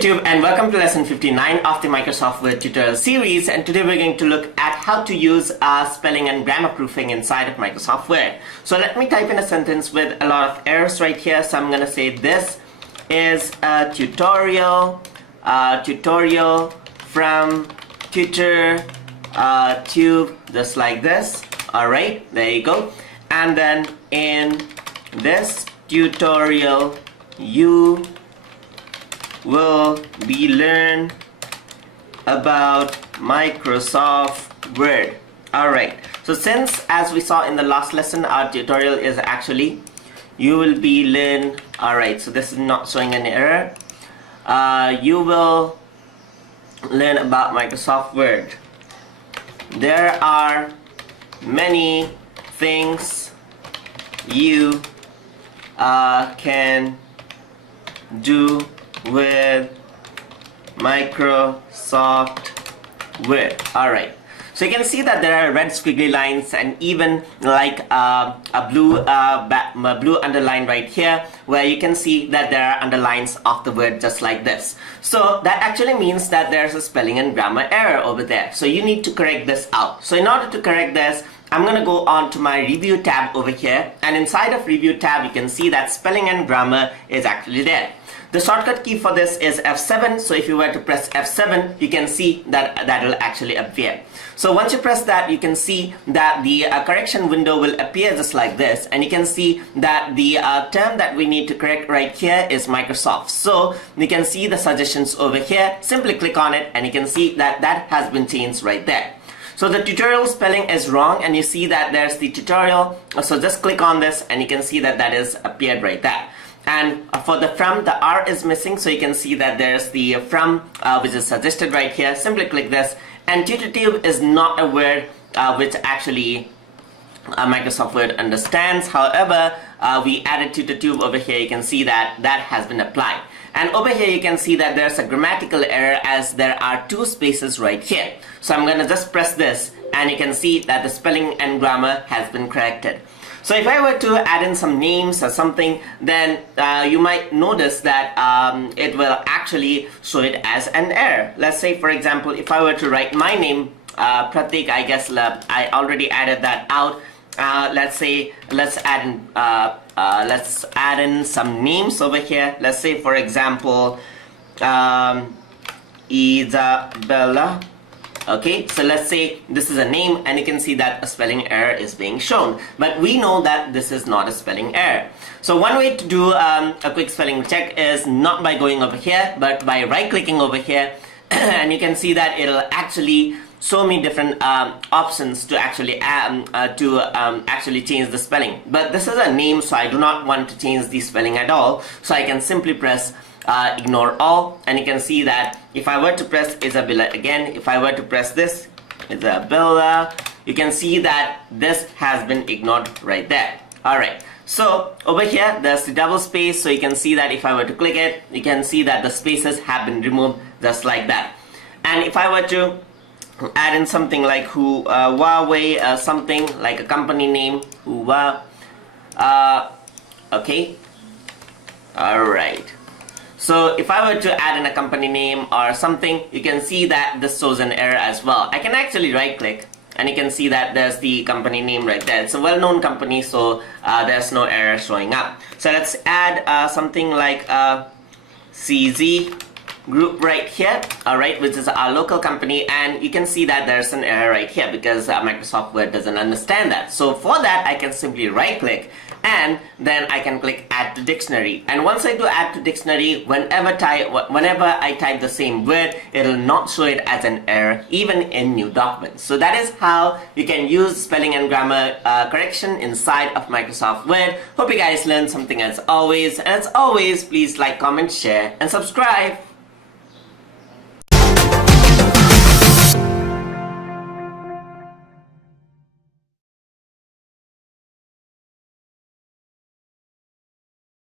YouTube and welcome to lesson 59 of the Microsoft Word tutorial series, and today we're going to look at how to use spelling and grammar proofing inside of Microsoft Word. So let me type in a sentence with a lot of errors right here. So I'm going to say this is a tutorial from tutor tube, just like this. Alright, there you go. And then in this tutorial you will be learn about Microsoft Word. Alright, so since as we saw in the last lesson, our tutorial is actually you will be learn. Alright, so this is not showing an error. You will learn about Microsoft Word. There are many things you can do with Microsoft Word. Alright, so you can see that there are red squiggly lines and even like a blue underline right here, where you can see that there are underlines of the word just like this. So that actually means that there's a spelling and grammar error over there. So you need to correct this out. So in order to correct this, I'm going to go on to my review tab over here, and inside of review tab you can see that spelling and grammar is actually there. The shortcut key for this is F7, so if you were to press F7 you can see that that will actually appear. So once you press that, you can see that the correction window will appear just like this, and you can see that the term that we need to correct right here is Microsoft. So you can see the suggestions over here. Simply click on it and you can see that that has been changed right there. So the tutorial spelling is wrong, and you see that there's the tutorial. So just click on this and you can see that that is appeared right there. And for the from, the R is missing, so you can see that there's the from which is suggested right here. Simply click this, and TutorTube is not a word which actually Microsoft Word understands. However, we added TutorTube over here. You can see that that has been applied. And over here you can see that there's a grammatical error, as there are two spaces right here. So I'm going to just press this and you can see that the spelling and grammar has been corrected. So if I were to add in some names or something, then you might notice that it will actually show it as an error. Let's say, for example, if I were to write my name, Pratik, I guess I already added that out. Let's say let's add in some names over here. Let's say, for example, Isabella. Okay, so let's say this is a name, and you can see that a spelling error is being shown, but we know that this is not a spelling error. So one way to do a quick spelling check is not by going over here, but by right clicking over here and you can see that it'll actually so many different options to actually actually change the spelling. But this is a name, so I do not want to change the spelling at all, so I can simply press ignore all, and you can see that if I were to press Isabella again, if I were to press this Isabella, you can see that this has been ignored right there. Alright, so over here there's the double space, so you can see that if I were to click it, you can see that the spaces have been removed just like that. And if I were to add in something like Huawei, something like a company name, Huawei, okay, alright. So if I were to add in a company name or something, you can see that this shows an error as well. I can actually right click and you can see that there's the company name right there. It's a well-known company, so there's no error showing up. So let's add something like CZ Group right here, alright, which is our local company, and you can see that there's an error right here because Microsoft Word doesn't understand that. So for that, I can simply right click and then I can click add to dictionary, and once I do add to dictionary, whenever I type the same word, it'll not show it as an error even in new documents. So that is how you can use spelling and grammar correction inside of Microsoft Word. Hope you guys learned something as always, and as always, please like, comment, share and subscribe.